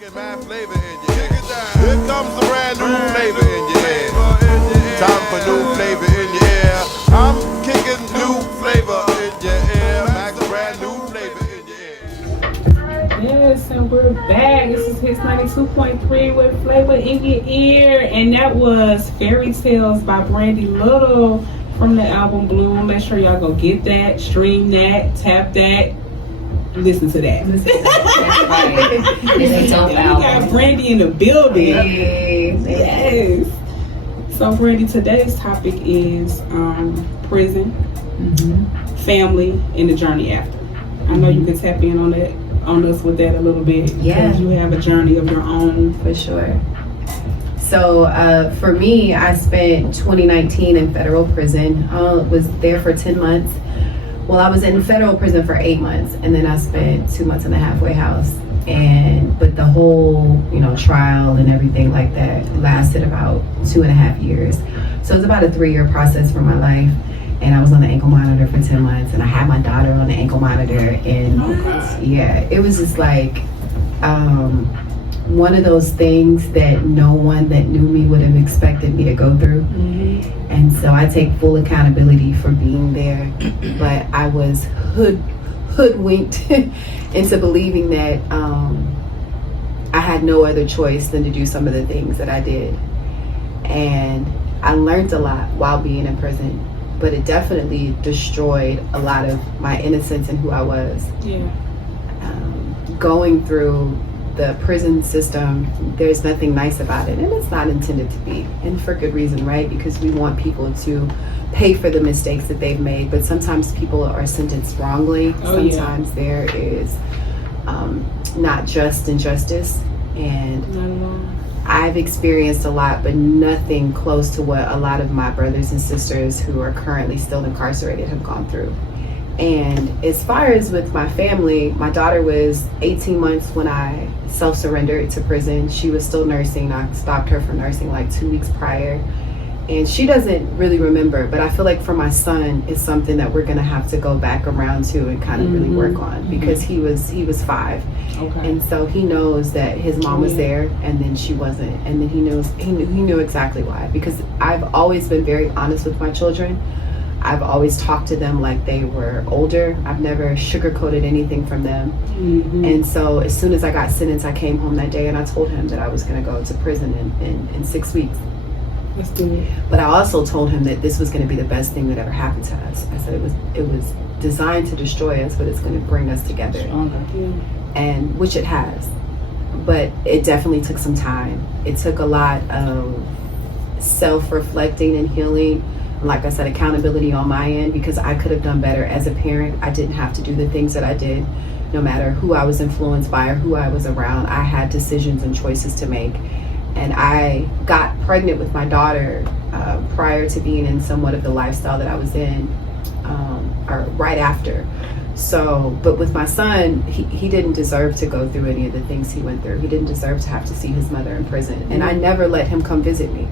Mad flavor in your head. Here comes a brand new flavor in your head. Time for new flavor in your ear. I'm kicking new flavor in your ear. Max, brand new flavor in your ear. Yes, and we're back. This is Hits 92.3 with Flavor in Your Ear. And that was Fairy Tales by Brandy Little from the album Bloom. Make sure y'all go get that, stream that, tap that. Listen to that. It's a dope We album. got Brandy in the building. Yes. Yes. So, Brandy, today's topic is prison, family, and the journey after. I know you can tap in on that, on us with that a little bit. Yeah. Because you have a journey of your own. For sure. So for me, I spent 2019 in federal prison. Was there for 10 months. Well, I was in federal prison for 8 months, and then I spent 2 months in the halfway house. But the whole, trial and everything like that lasted about 2.5 years. So it was about a 3-year process for my life. And I was on the ankle monitor for 10 months, and I had my daughter on the ankle monitor. And yeah, it was just like one of those things that no one that knew me would have expected me to go through. And so I take full accountability for being there. But I was hoodwinked into believing that I had no other choice than to do some of the things that I did. And I learned a lot while being in prison, but it definitely destroyed a lot of my innocence and who I was. Yeah. Going through the prison system, there's nothing nice about it, and it's not intended to be, and for good reason, right? Because we want people to pay for the mistakes that they've made, but sometimes people are sentenced wrongly. Sometimes there is not just injustice, and I've experienced a lot, but nothing close to what a lot of my brothers and sisters who are currently still incarcerated have gone through. And as far as with my family, my daughter was 18 months when I self-surrendered to prison. She was still nursing. I stopped her from nursing like 2 weeks prior. And she doesn't really remember, but I feel like for my son, it's something that we're gonna have to go back around to and kind of really work on, because he was 5. Okay. And so he knows that his mom was there and then she wasn't. And then he knew exactly why, because I've always been very honest with my children. I've always talked to them like they were older. I've never sugarcoated anything from them. And so as soon as I got sentenced, I came home that day and I told him that I was going to go to prison in 6 weeks. Let's do it. But I also told him that this was going to be the best thing that ever happened to us. I said it was designed to destroy us, but it's going to bring us together. And which it has. But it definitely took some time. It took a lot of self-reflecting and healing. Like I said, accountability on my end, because I could have done better as a parent. I didn't have to do the things that I did, no matter who I was influenced by or who I was around. I had decisions and choices to make. And I got pregnant with my daughter prior to being in somewhat of the lifestyle that I was in, or right after. So, but with my son, he didn't deserve to go through any of the things he went through. He didn't deserve to have to see his mother in prison. And I never let him come visit me.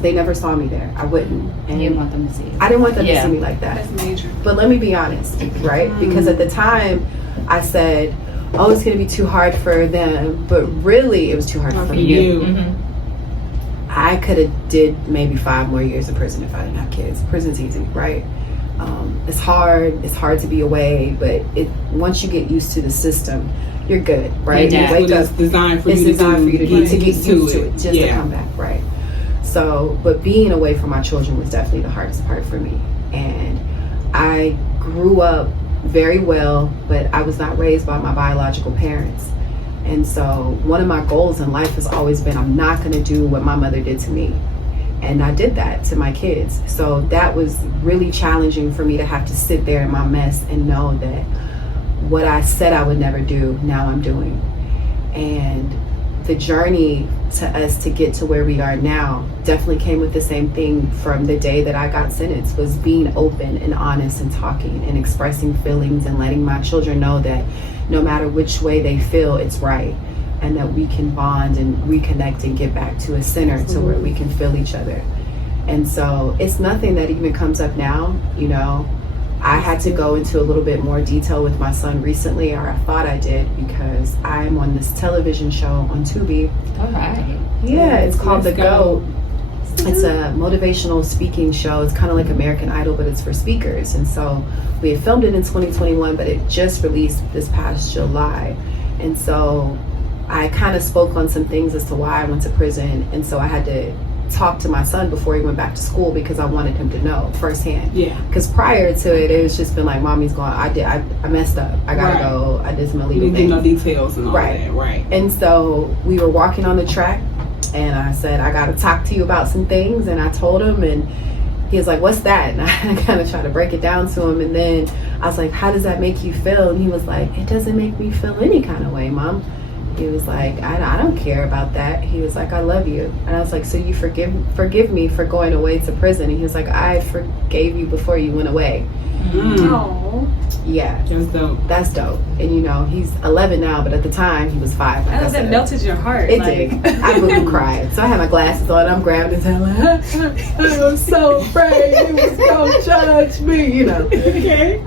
They never saw me there. I wouldn't. And You didn't want them to see you. I didn't want them to see me like that. That's major. But let me be honest, right? Because at the time I said, oh, it's going to be too hard for them. But really, it was too hard for me. I could have did maybe 5 more years in prison if I didn't have kids. Prison's easy, right? It's hard to be away, but once you get used to the system, you're good, right? Yeah, You wake up, it's designed for it's you to designed for you to get get used to it, just to Yeah. come back, right? So, but being away from my children was definitely the hardest part for me. And I grew up very well, but I was not raised by my biological parents. And so one of my goals in life has always been, I'm not going to do what my mother did to me. And I did that to my kids. So that was really challenging for me to have to sit there in my mess and know that what I said I would never do, now I'm doing. And the journey to us to get to where we are now definitely came with the same thing from the day that I got sentenced, was being open and honest and talking and expressing feelings and letting my children know that no matter which way they feel, it's right. And that we can bond and reconnect and get back to a center to where we can feel each other. And so it's nothing that even comes up now, I had to go into a little bit more detail with my son recently, or I thought I did, because I'm on this television show on Tubi. All right. Yeah, it's called Let's The go. GOAT. It's a motivational speaking show. It's kind of like American Idol, but it's for speakers. And so we had filmed it in 2021, but it just released this past July. And so I kind of spoke on some things as to why I went to prison. And so I had to talk to my son before he went back to school, because I wanted him to know firsthand. Yeah. Because prior to it, it was just been like, mommy's going, I messed up. I gotta Right. go. I did some You illegal didn't get things. no details and all Right. that. Right. And so we were walking on the track, and I said, I got to talk to you about some things. And I told him, and he was like, what's that? And I kind of tried to break it down to him. And then I was like, how does that make you feel? And he was like, it doesn't make me feel any kind of way, Mom. He was like, I don't care about that. He was like, I love you. And I was like, so you forgive me for going away to prison? And he was like, I forgave you before you went away. Oh, Yeah, That's dope. that's dope. And you know, he's 11 now, but at the time he was 5. Like I that said. melted your heart. It like, did. I boohoo cried. So I had my glasses on. I'm grabbing his hand like, I was so afraid he was going to judge me, you know. Okay.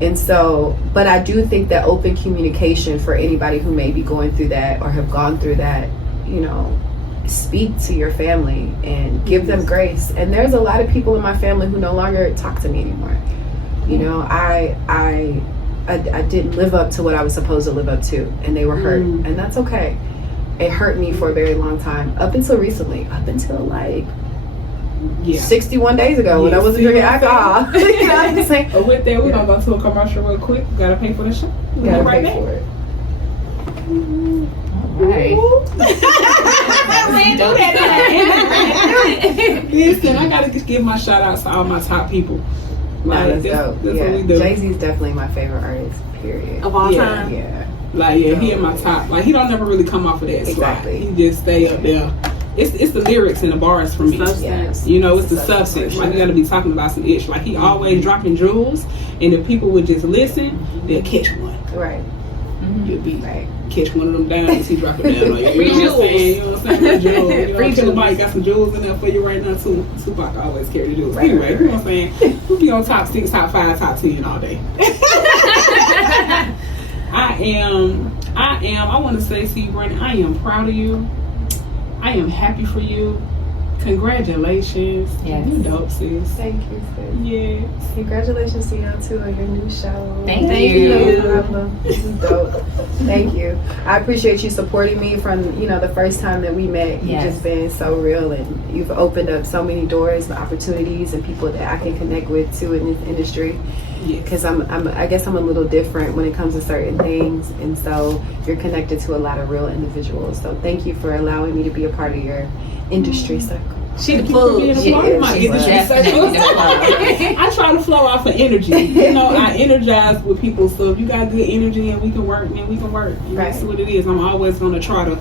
And so, but I do think that open communication for anybody who may be going through that or have gone through that, you know, speak to your family and give them grace. And there's a lot of people in my family who no longer talk to me anymore. You know, I didn't live up to what I was supposed to live up to, and they were hurt, and that's okay. It hurt me for a very long time, up until recently, up until like Yeah. 61 days ago when I wasn't See drinking what I'm alcohol. You know what I'm saying? But with that, we're gonna go to a commercial real quick. We gotta pay for the show. You gotta pay for it. All right. Listen, I gotta just give my shout outs to all my top people. Nah, that's dope. That's Yeah. what we do. Jay-Z's definitely my favorite artist, period. of all Yeah. time. Yeah. Like, yeah, he in my top. Like, he don't never really come off of that Exactly. slide. He just stay up there. It's the lyrics and the bars for me. Yes. You know, it's the It's substance. for Like, you sure. gotta be talking about some ish. Like, he always dropping jewels, and if people would just listen, they'll catch one. Right. You'll be Right. catch one of them down as he drop it down on you. Free You know what I'm saying? You know what I'm saying? Jewels. You know, Free Killer jewels. Mike got some jewels in there for you right now too. Tupac always carry the jewels. Right, Anyway, right, you know what I'm saying? We'll be on top 6, top 5, top 10 all day. I want to say to you, Brandon, I am proud of you. I am happy for you. Congratulations. Yes. You dope, sis. Thank you, sis. Yes. Congratulations to y'all too on your new show. Thank No you. problem. This is dope. Thank you. I appreciate you supporting me from, you know, the first time that we met. You've Yes. just been so real, and you've opened up so many doors and opportunities and people that I can connect with too in this industry. Yes. Because I guess I'm a little different when it comes to certain things, and so you're connected to a lot of real individuals. So thank you for allowing me to be a part of your industry circle. She the Thank you for being a plug. part Yeah, of my she's industry definitely circle. the plug. I try to flow off of energy. You know, I energize with people. So if you got good energy and we can work, then we can work. You know, Right. That's what it is. I'm always going to try to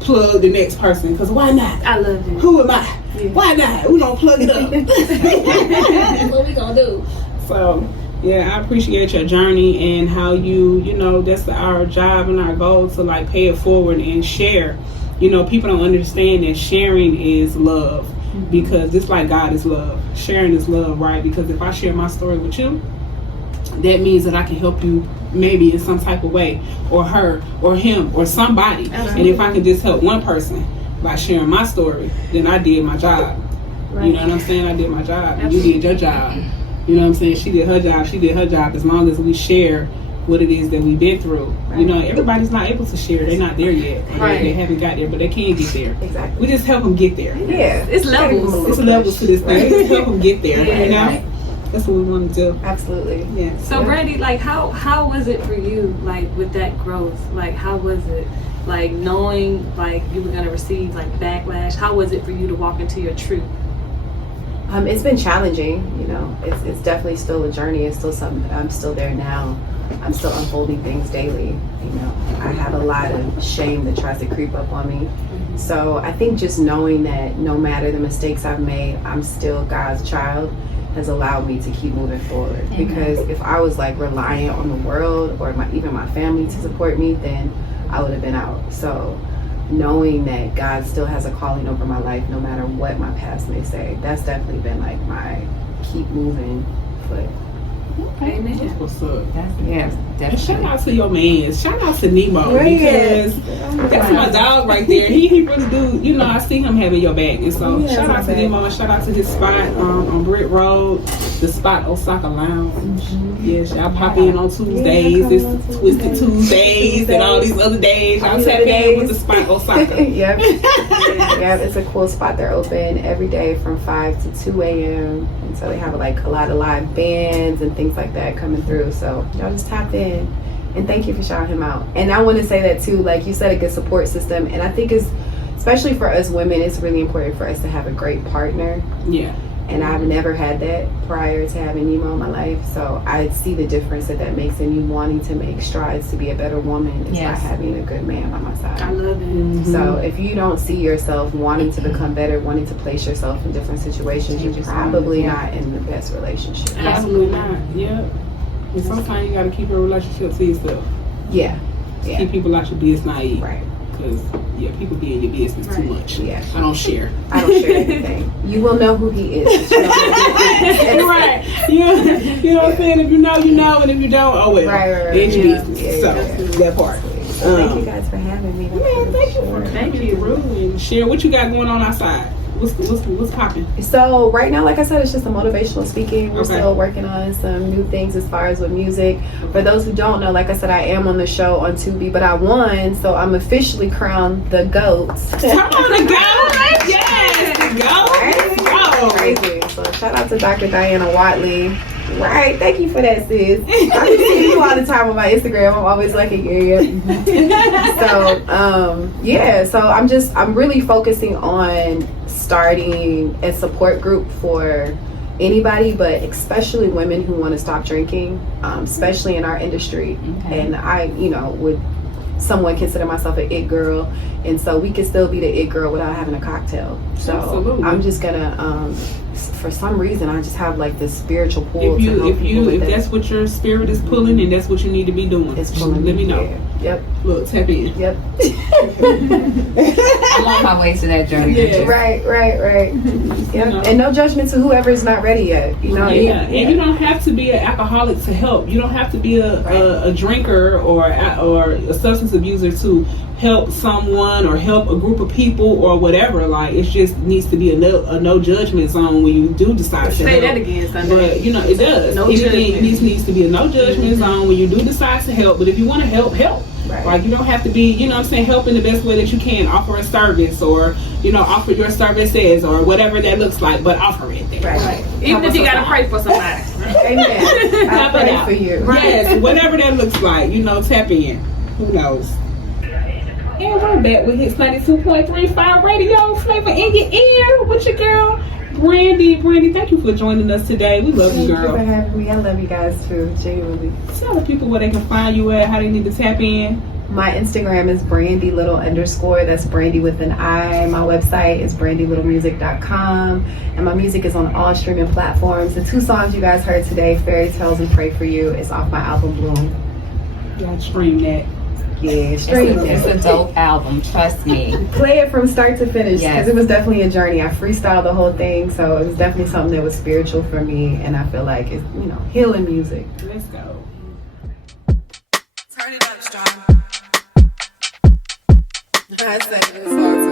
plug the next person. Because why not? I love it. Who am I? Yeah. Why not? We don't plug it up. That's what we gonna do. So, yeah, I appreciate your journey and how you know, that's our job and our goal to like pay it forward and share. You know, people don't understand that sharing is love because just like God is love, sharing is love, right? Because if I share my story with you, that means that I can help you maybe in some type of way, or her, or him, or somebody. And if I can just help one person by sharing my story, then I did my job. You know what I'm saying? I did my job. And you did your job. You know what I'm saying? She did her job. She did her job. As long as we share what it is that we've been through. You know, everybody's not able to share. They're not there yet. Right. They haven't got there, but they can get there. Exactly. We just help them get there. Yeah. It's levels. It's levels to this thing. We just help them get there. Yeah. You know? That's what we want to do. Absolutely. Yeah. So Brandy, like how was it for you, like with that growth? Like how was it, like knowing like you were gonna receive like backlash? How was it for you to walk into your truth? It's been challenging, you know. It's definitely still a journey. It's still something. I'm still there now. I'm still unfolding things daily. You know, I have a lot of shame that tries to creep up on me. So I think just knowing that no matter the mistakes I've made, I'm still God's child has allowed me to keep moving forward. Amen. Because if I was like reliant on the world or even my family to support me, then I would have been out. So knowing that God still has a calling over my life, no matter what my past may say, that's definitely been like my keep moving foot. Amen. That's what's up. Yeah, And definitely. shout out to your man. Shout out to Nemo Where he because that's my dog right there. He really do. You know, I see him having your back, and so He has shout my out to back. Nemo and shout out to his spot on Brick Road, the spot Osaka Lounge. Yes, y'all pop in on Tuesdays. come It's on Twisted Tuesdays and all these other days. Y'all tap in with the spot Osaka. Yep. Yep, it's a cool spot. They're open every day from 5 to 2 a.m. And so they have like a lot of live bands and things like that coming through. So y'all just tap in. And thank you for shouting him out. And I want to say that too, like you said, a good support system. And I think it's, especially for us women, it's really important for us to have a great partner. Yeah. And I've never had that prior to having Nemo in my life. So I see the difference that makes in you wanting to make strides to be a better woman is Yes. by having a good man by my side. I love it. Mm-hmm. So if you don't see yourself wanting to become better, wanting to place yourself in different situations, you're probably not in the best relationship. Absolutely not. Yeah. And sometimes you gotta keep a relationship to yourself. Yeah. Yeah. Keep people out your business naive. Right. Because, yeah, people be in your business too Right. much. Yeah. I don't share. I don't share anything. You will know who he is. but you don't know who he is. Right. You know what I'm saying? If you know, you know. And if you don't, oh well. Right. It's your Yeah. business. Yeah, So, yeah. that part. Well, thank you guys for having me. Man, thank you for coming through and share what you got going on outside. What's popping? So right now, like I said, it's just a motivational speaking. We're Okay. still working on some new things as far as with music. For those who don't know, like I said, I am on the show on Tubi, but I won, so I'm officially crowned the GOAT. Come on, the go! Yes, the go! Go! Crazy. So shout out to Dr. Diana Watley. Right, thank you for that, sis. I be seeing you all the time on my Instagram. I'm always like, yeah. So I'm really focusing on starting a support group for anybody, but especially women who want to stop drinking, especially in our industry. Okay. And I, would someone consider myself an it girl, and so we can still be the it girl without having a cocktail. So Absolutely. I'm just gonna for some reason I just have like this spiritual pull to help people with If that. that's what your spirit is pulling, and that's what you need to be doing, It's pulling let me know. Yeah. Yep. Look, tap in. Yep. I'm on my way to that journey. Yeah. Right. Yep. You know. And no judgment to whoever is not ready yet. Yeah, and you don't have to be an alcoholic to help. You don't have to be a drinker or a substance abuser to help someone or help a group of people or whatever. Like, it just needs to be a no judgment zone when you do decide to Say help. that again, Sunday. But it does. No Everything judgment. needs to be a no judgment zone when you do decide to help. But if you want to help. Right. Like, you don't have to be, help in the best way that you can. Offer a service or, offer your services or whatever that looks like, but offer it there. Right. Even if you gotta pray for somebody. Amen. I Tap it pray out. for you. Yes, whatever that looks like, tap in. Who knows? And we're back with his 92.35 radio flavor in your ear with your girl, Brandy. Brandy, thank you for joining us today. We love you, Thank you for girl. having me. I love you guys too, genuinely. Tell the people where they can find you at, how they need to tap in. My Instagram is Brandy Little _ That's Brandy with an I. My website is brandylittlemusic.com. And my music is on all streaming platforms. The 2 songs you guys heard today, Fairy Tales and Pray For You, is off my album Bloom. Y'all stream that. Yeah, stream It's it. a dope album, trust me. Play it from start to finish because Yes. it was definitely a journey. I freestyled the whole thing, so it was definitely something that was spiritual for me, and I feel like it's healing music. Let's go. I sang this song